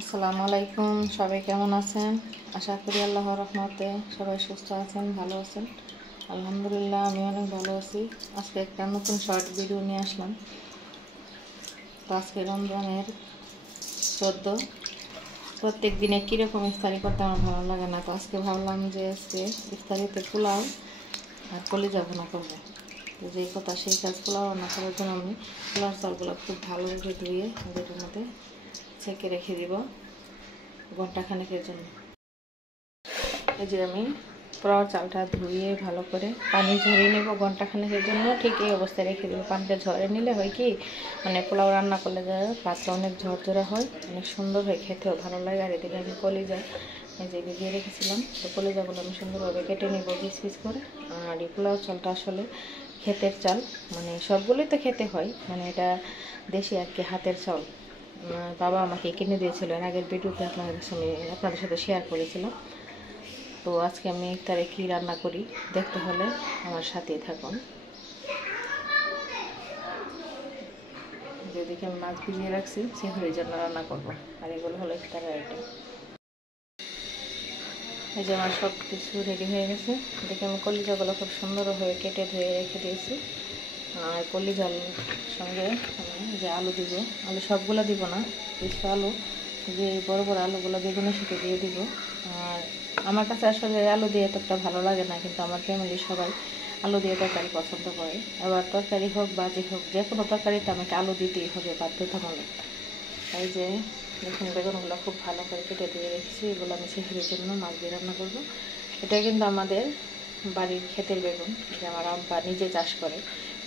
আসসালামু আলাইকুম। সবাই কেমন আছেন? আশা করি আল্লাহর রহমতে সবাই সুস্থ আছেন, ভালো আছেন। আলহামদুলিল্লাহ, আমি অনেক ভালো আছি। আজকে একটা নতুন শর্ট ভিডিও নিয়ে আসলাম। তো আজকে রমজানের 14। প্রত্যেক দিনে কীরকম ইফতারি করতে আমার ভালো লাগে না, তো আজকে ভাবলাম যে আজকে ইফতারিতে পোলাও আর কলিজা ভুনা করবো। তো যেই কথা সেই কাজ। পোলাও রান্না করার জন্য আমি পোলার চালগুলো খুব ভালোভাবে ধুয়ে এটার মধ্যে ছেঁকে রেখে দিব ঘন্টাখানেকের জন্য। এই যে আমি পোলাও চালটা ধুয়ে ভালো করে পানি ঝরিয়ে নেব ঘন্টাখানেকের জন্য। ঠিক এই অবস্থায় রেখে দেবো। পানিটা ঝরে নিলে হয় কি, মানে পোলাও রান্না করলে পাতলা অনেক ঝরঝরা হয়, অনেক সুন্দর হয়, খেতেও ভালো লাগে। আর এদিকে আমি কলিজা এই যে ভিজিয়ে রেখেছিলাম, তো কলিজাগুলো আমি সুন্দরভাবে কেটে নেব পিস পিস করে। আর এই পোলাও চালটা আসলে ক্ষেতের চাল, মানে সবগুলোই তো খেতে হয়, মানে এটা দেশি আর কি, হাতের চাল। বাবা আমাকে কিনে দিয়েছিল, এর আগের ভিডিওতে আপনাদের সাথে শেয়ার করেছিলাম। তো আজকে আমি ইফতারে কী রান্না করি দেখতে হলে আমার সাথেই থাকুন। যেদিকে আমি মাছ ভিজিয়ে রাখছি সেগুলির জন্য রান্না করবো, আর এগুলো হলো ইফতারের আইটেম। এই যে আমার সব কিছু রেডি হয়ে গেছে। দেখে আমি কলিজাগুলো খুব সুন্দর হয়ে কেটে ধুয়ে রেখে দিয়েছি। আর কলিজার সঙ্গে আমি যে আলু দিব, আলু সবগুলো দিব না, কিছু আলু, যে বড় বড় আলুগুলো বেগুনের সাথে দিয়ে দিব। আর আমার কাছে আসলে আলু দিয়ে এতটা ভালো লাগে না, কিন্তু আমার ফ্যামিলির সবাই আলু দিয়ে তরকারি পছন্দ করে। আবার তরকারি হোক ভাজি হোক, যে কোনো তরকারিতে আমাকে আলু দিতেই হবে বাধ্যতামূলক। এই যে দেখুন, বেগুনগুলো খুব ভালো করে কেটে দিয়ে রেখেছি। এগুলো আমি সেহেরির জন্য মাছ দিয়ে রান্না করবো। এটা কিন্তু আমাদের বাড়ির ক্ষেতের বেগুন, যে আমার আব্বা নিজে চাষ করে।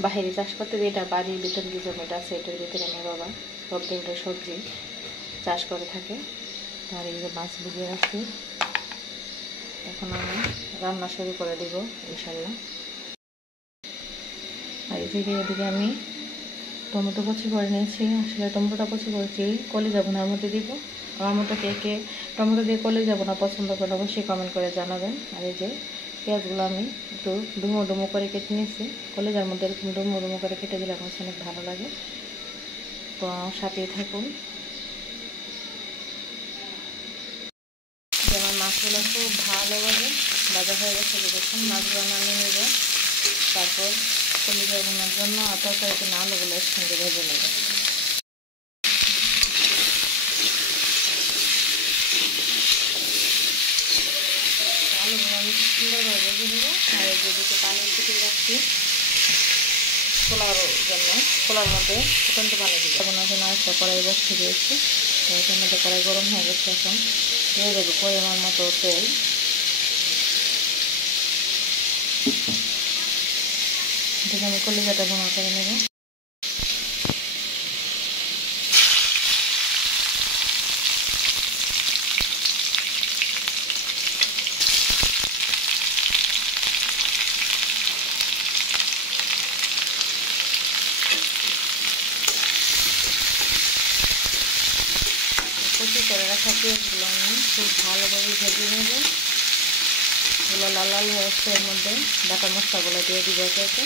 বাহিরে চাষ করতে দিয়ে এটা বাড়ির ভিতরে যে জমিটা আছে এটার ভিতরে আমার বাবা সব ধরনের সবজি চাষ করে থাকে। আর এই যে মাছ ভিজিয়ে রাখছি, এখন আমি রান্না শুরু করে দিব ইনশাল্লাহ। আর এদিকে আমি টমেটো কুচি করে নিয়েছি। আসলে টমেটোটা কুচি করেছি কলিজা ভুনার মধ্যে দিব। আমার মতো কে কে টমেটো দিয়ে কলিজা ভুনা পছন্দ করেন অবশ্যই কমেন্ট করে জানাবেন। আর এই যে পেঁয়াজগুলো আমি একটু ডুমো ডুমো করে কেটে নিয়েছি। কলিজার মধ্যে এরকম ডুমো ডুমো করে কেটে দিলে আমার অনেক ভালো লাগে। তো আমার সাথেই থাকুন। যেমন মাছগুলো খুব ভালোভাবে ভাজা হয়ে গেছে, দেখুন মাছগুলো নামিয়ে নেব। তারপর কলিজা ভুনার জন্য তরকারিতে আলুগুলো একসঙ্গে ভেজে নেব। আলুগুলো আমি খুব সুন্দরভাবে ভেজে নেব। আর এই যেদিকে পানি ফুটিয়ে রাখছি পোলাওর জন্য, পোলার মধ্যে ফুটন্ত পানি দিব। আপনার জন্য একটা কড়াই বসিয়ে দিয়েছি, এর মধ্যে কড়াই গরম হয়ে গেছে। এখন দিয়ে দেবো পরিমাণ মতো তেল। এটাকে আমি কলিজাটা ভুনা করে নেব। কুচি করে রাখা পেঁয়াজগুলো আমি খুব ভালোভাবে ভেজে নেব। এগুলো লাল লাল হয়ে আসছে, এর মধ্যে বাটা মশলাগুলো দিয়ে দিব একে একে।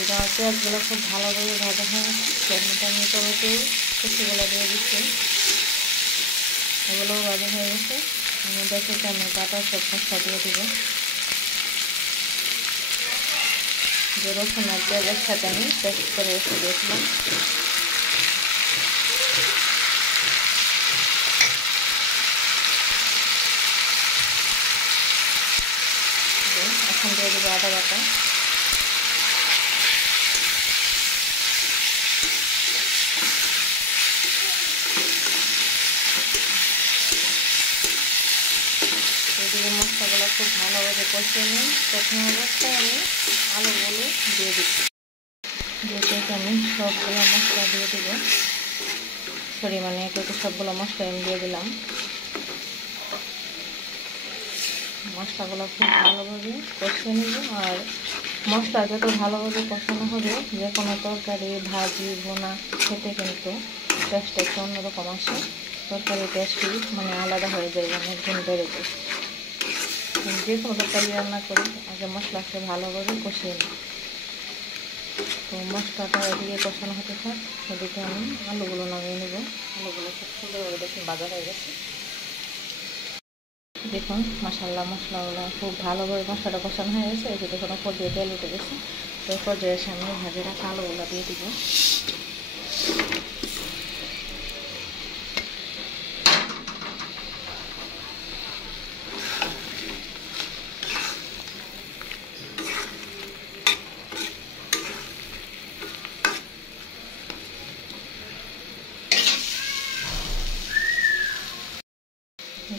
আমার পেঁয়াজগুলো খুব ভালোভাবে ভাজা হয়ে গেছে, এর মধ্যে আমি টমেটো কুচিগুলো দিয়ে দিচ্ছি। এগুলোও ভাজা হয়ে গেছে। এর মধ্যে থেকে আমি বাটা সব মশলা দিয়ে দিব। যে রসুন আর পেঁয়াজ একসাথে আমি পেস্ট করে রেখে দিয়েছিলাম। এখন দিয়ে দেবো আদা বাটা। এদিকে মশলাগুলো খুব ভালোভাবে কষিয়ে নিই। প্রথম অবস্থায় আমি আলুগুলো দিয়ে দিচ্ছি। দিয়ে আমি সবগুলো মশলা দিয়ে দেবো, মানে একটু সবগুলো মশলা আমি দিয়ে দিলাম। মশলাগুলো খুব ভালোভাবে কষিয়ে নেব। আর মশলা যত ভালোভাবে কষানো হবে, যে কোনো তরকারি ভাজি ভুনা খেতে কিন্তু টেস্টটা একটু অন্যরকম আসে। তরকারি টেস্টই মানে আলাদা হয়ে যায়, অনেক গুণ বেড়ে যায়। যে কোনো তরকারি রান্না করি আগে মশলাকে ভালোভাবে কষিয়ে নিই। তো মশলাটা এদিকে কষানো হতে থাক, এদিকে আমি আলুগুলো নামিয়ে নেব। আলুগুলো খুব সুন্দরভাবে দেখুন ভাজা হয়ে গেছে। দেখুন মাশাআল্লাহ মশলাগুলো খুব ভালোভাবে মশলাটা কষানো হয়ে গেছে। এই যে দেখুন উপর দিয়ে তেল উঠে গেছে। তো এই পর্যায়ে সামনে ভেজে রাখা আলুগুলো দিয়ে দিব।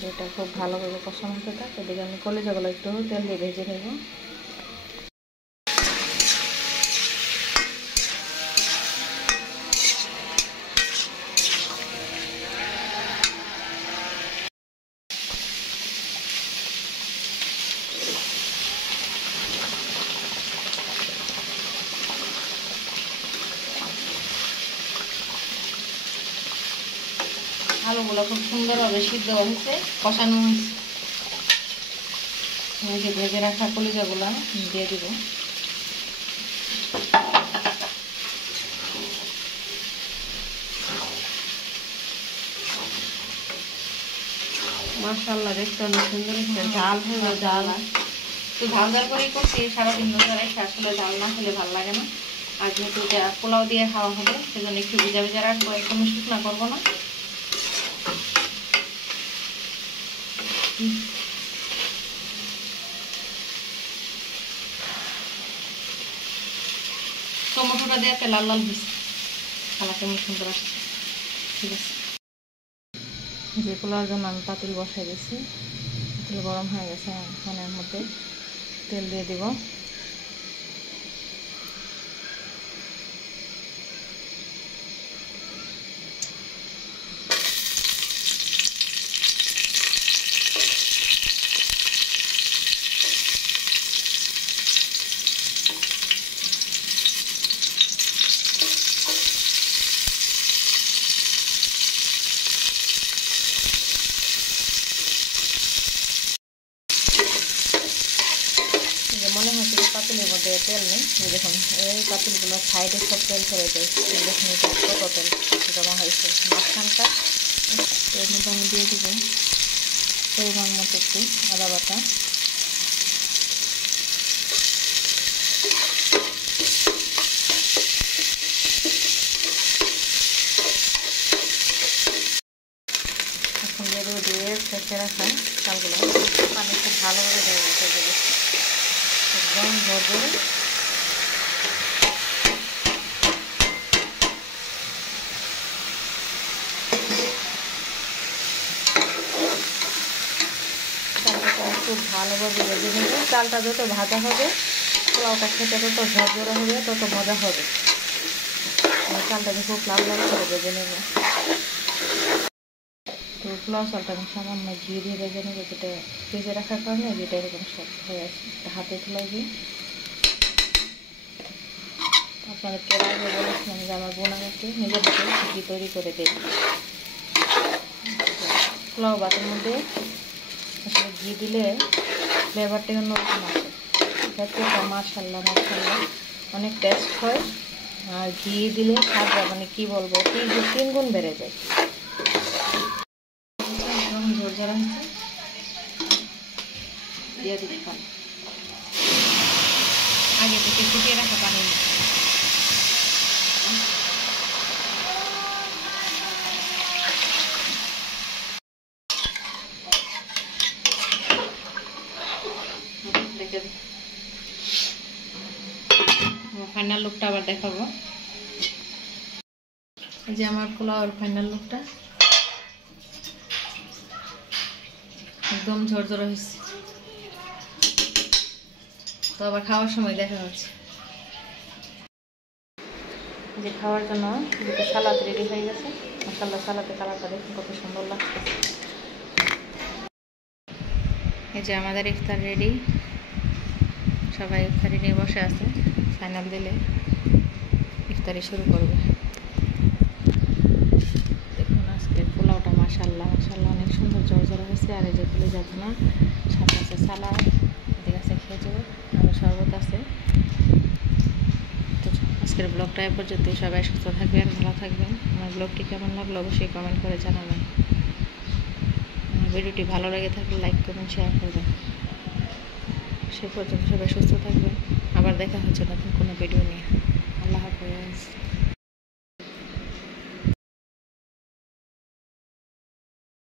এটা খুব ভালোভাবে কষানো হতে থাক। এদিকে আমি কলিজাগুলো একটু তেল দিয়ে ভেজে নেব। আলুগুলো খুব সুন্দরভাবে সিদ্ধ হয়েছে, কষানো হয়েছে। এই যে ভেজে রাখা কলিজাগুলো দিয়ে দিব। মাশাআল্লাহ দেখতে অনেক সুন্দর হয়েছে। ঝাল হলো ঝাল, তো ঝাল ঝাল করেই করছি সারাদিন ধরে। আসলে ঝাল না খেলে ভালো লাগে না। আর যেহেতু এটা পোলাও দিয়ে খাওয়া হবে সেজন্য একটু ভিজা ভিজা রাখবো, একদম শুকনা করবো না। টমেটোটা দিয়ে লাল লাল হয়েছে, কালারটা অনেক সুন্দর আসছে। ঠিক আছে, যে পোলাওর জন্য আমি পাতিল বসাই দিয়েছি। পাতিল গরম হয়ে গেছে, এর মধ্যে তেল দিয়ে দিব। মনে হচ্ছে যে পাতিলের মধ্যে তেল নেই। দেখুন এই পাতিলগুলোর সাইডে সব তেল ছেড়ে দিয়েছে। দেখুন এটা কত তেল জমা হয়েছে মাঝখানটা। এর মধ্যে আমি দিয়ে দেবো পরিমাণ মতো একটু আদা বাটা, এখন দিয়ে ছেঁচে রাখা চালগুলো পানি খুব ভালোভাবে দিয়ে দিতে হবে, একদম ঝরঝরে। চালটা খুব ভালোভাবে ভেজে নেব। চালটা যত ভাজা হবে পোলাওটা খেতে তত ঝরঝরে হবে, তত মজা হবে। চালটাকে খুব লাল লাল করে ভেজে নেব। তো পোলাও চালটা আমি সামান্য ঘি দিয়ে ভেজে নেব, যেটা ভেজে রাখার কারণে যেটা এরকম শক্ত হয়ে আছে। হাতে তুলে দিয়ে আপনাদেরকে আগে বলেছিলাম যে আমার বোন আমাকে নিজের হাতে ঘি তৈরি করে দেবে। পোলাও ভাতের মধ্যে আসলে ঘি দিলে ফ্লেভারটাই অন্যরকম আসে। খেতে মাশাআল্লাহ মাশাআল্লাহ অনেক টেস্ট হয়। আর ঘি দিলে স্বাদটা মানে কী বলবো, 3 গুণ বেড়ে যায়। ঝরঝরা হচ্ছে দিয়ে দিতে পারি, আগে থেকে ফুটিয়ে রাখা পানি। ফাইনাল লুকটা আবার দেখাবো। এই যে আমার পোলাওর ফাইনাল লুকটা একদম ঝরঝরা হয়েছে। তো আবার খাওয়ার সময় দেখা হচ্ছে। যে খাওয়ার জন্য দুটো সালাদ রেডি হয়ে গেছে। মাশাআল্লাহ সালাদের কালারটা দেখুন কত সুন্দর লাগছে। এই যে আমাদের ইফতার রেডি, সবাই ইফতারি নিয়ে বসে আছে। ফাইনাল দিলে ইফতারি শুরু করবে। দেখুন আজকের পোলাওটা মাশাআল্লাহ মাশাআল্লাহ অনেক সুন্দর ঝরঝরা হয়েছে। আর এই যে ভুলে যাব না, সাথে আছে সালাদ, এদিকে আছে খেজুর, আর শরবত আছে। আজকের ব্লগটা এ পর্যন্তই। সবাই সুস্থ থাকবেন, ভালো থাকবেন। আমার ব্লগটি কেমন লাগলো অবশ্যই কমেন্ট করে জানাবেন। আমার ভিডিওটি ভালো লেগে থাকলে লাইক করবেন, শেয়ার করবেন। সে পর্যন্ত সবাই সুস্থ থাকবেন। আবার দেখা হচ্ছে নতুন কোনো ভিডিও নিয়ে।